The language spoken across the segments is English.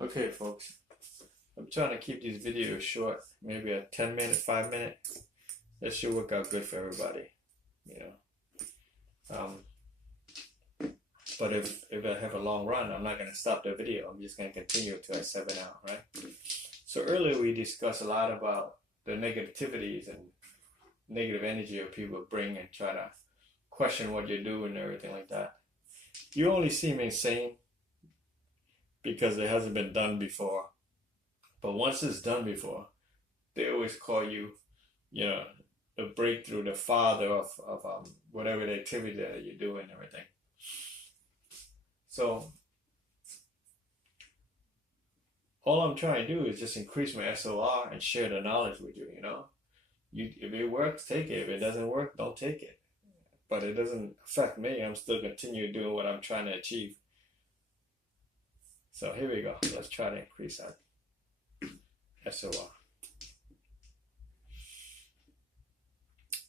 Okay, folks, I'm trying to keep these videos short, maybe a 10-minute, 5-minute. That should work out good for everybody, you know. But if I have a long run, I'm not going to stop the video. I'm just going to continue until I 7 out, right? So earlier we discussed a lot about the negativities and negative energy of people bring and try to question what you're doing and everything like that. You only seem insane because it hasn't been done before. But once it's done before, they always call you, you know, the breakthrough, the father of whatever the activity that you're doing and everything. So all I'm trying to do is just increase my SOR and share the knowledge with you, you know. If it works, take it. If it doesn't work, don't take it. But it doesn't affect me. I'm still continue doing what I'm trying to achieve. So here we go. Let's try to increase that SOR.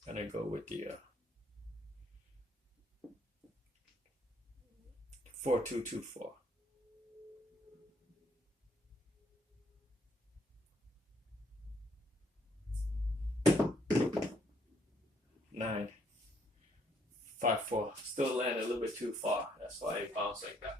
I'm gonna go with the 4224. Nine, 5, 4. Still landed a little bit too far. That's why it bounced like that.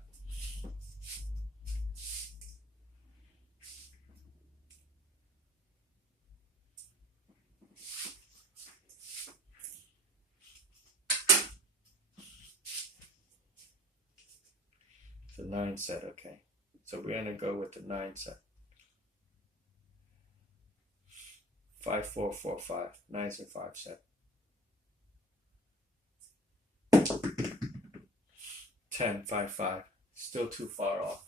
The 9 set, okay. So we're gonna go with the 9 set. 5, 4, 4, 5. 9s and 5 set. 10, 5, 5. Still too far off.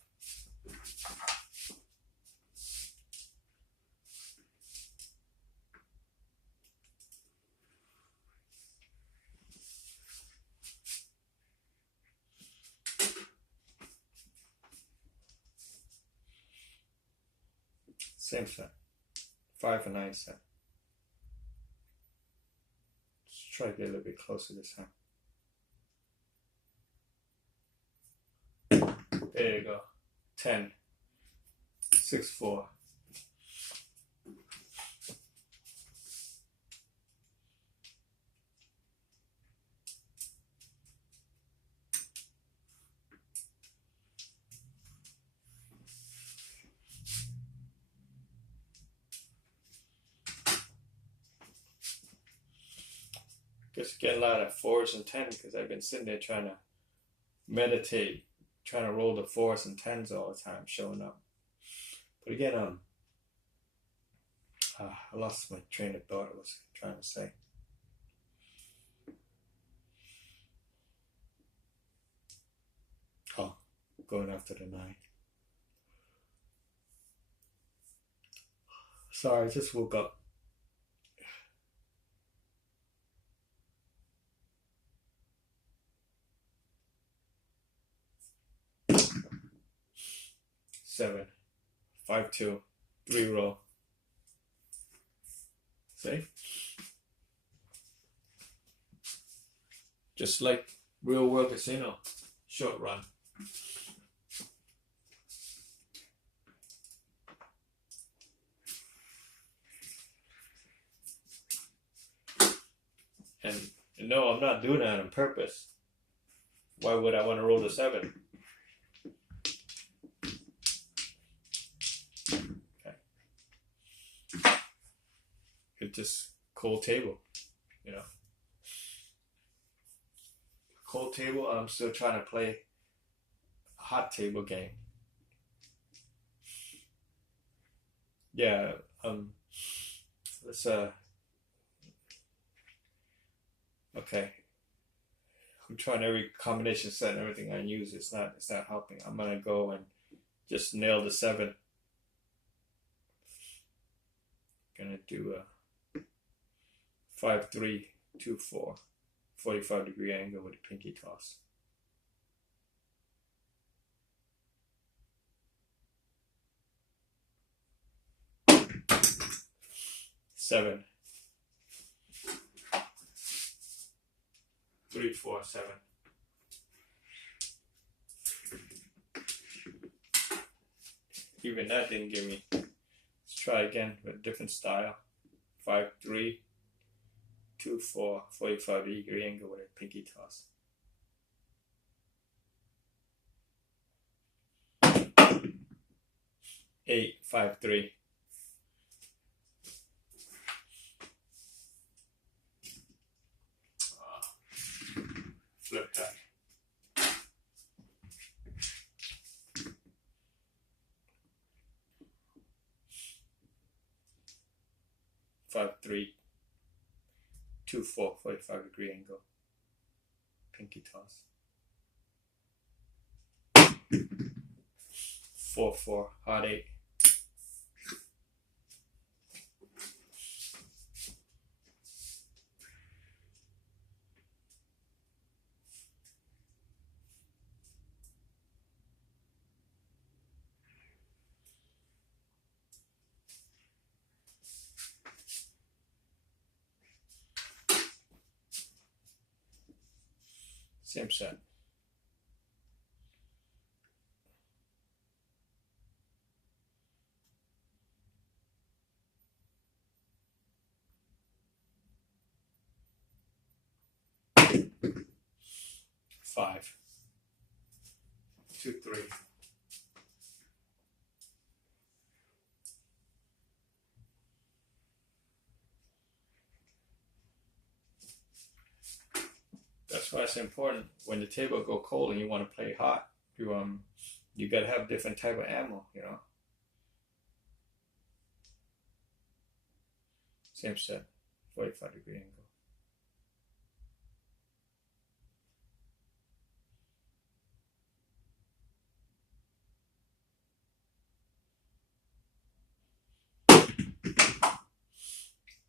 Same set. 5 and 9 set. Let's try to get a little bit closer this time. There you go. 10, 6, 4. Just get a lot of 4s and 10s because I've been sitting there trying to meditate, trying to roll the 4s and 10s all the time, showing up. But again, I lost my train of thought. I was trying to say. Oh, going after the 9. Sorry, I just woke up. Seven, 5, 2, 3 roll. See? Just like real world casino, short run. And no, I'm not doing that on purpose. Why would I want to roll the 7? Okay. It's just cold table, you know. Cold table, I'm still trying to play a hot table game. Yeah, let's okay. I'm trying every combination set and everything I use. It's not helping. I'm gonna go and just nail the 7. Gonna do a 5, 3, 2, 4. 45-degree angle with a pinky toss. Seven. 3, 4, 7. Even that didn't give me. Let's try again with a different style. 5-3, 2-4, 45-degree angle with a pinky toss. Eight, 5-3. Flip that. Five, 3, 2-4, 45-degree angle. Pinky toss. 4-4, hot 8. Same set. Five, 2-3. That's why it's important when the table go cold and you want to play hot. You gotta have different type of ammo, you know. Same set, 45-degree angle.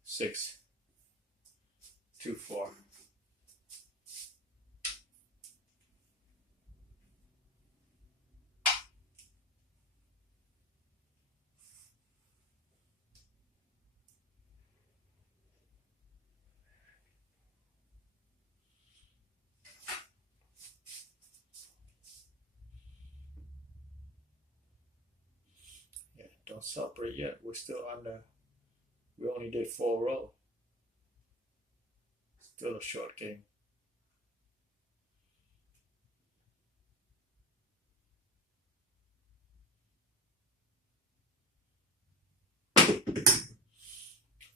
Six, 2-4. Yeah, don't celebrate yet. We're still on the. We only did 4 rows. Still a short game.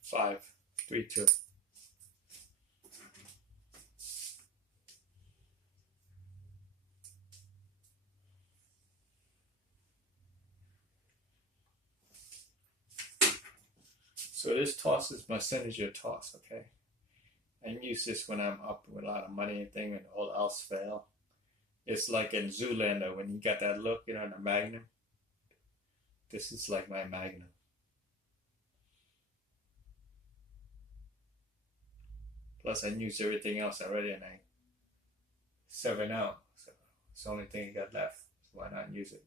Five, 3-2. So this toss is my signature toss, okay? I use this when I'm up with a lot of money and thing and all else fail. It's like in Zoolander when you got that look, you know, the Magnum. This is like my Magnum. Plus I used everything else already and I 7 out. So it's the only thing I got left. So why not use it?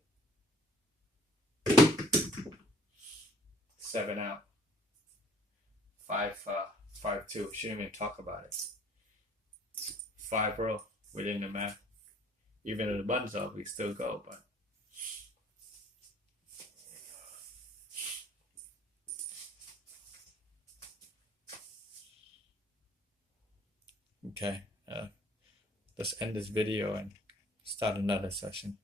7 out. 5-2. Shouldn't even talk about it. 5 row within the map. Even if the button's off, we still go, but okay. Let's end this video and start another session.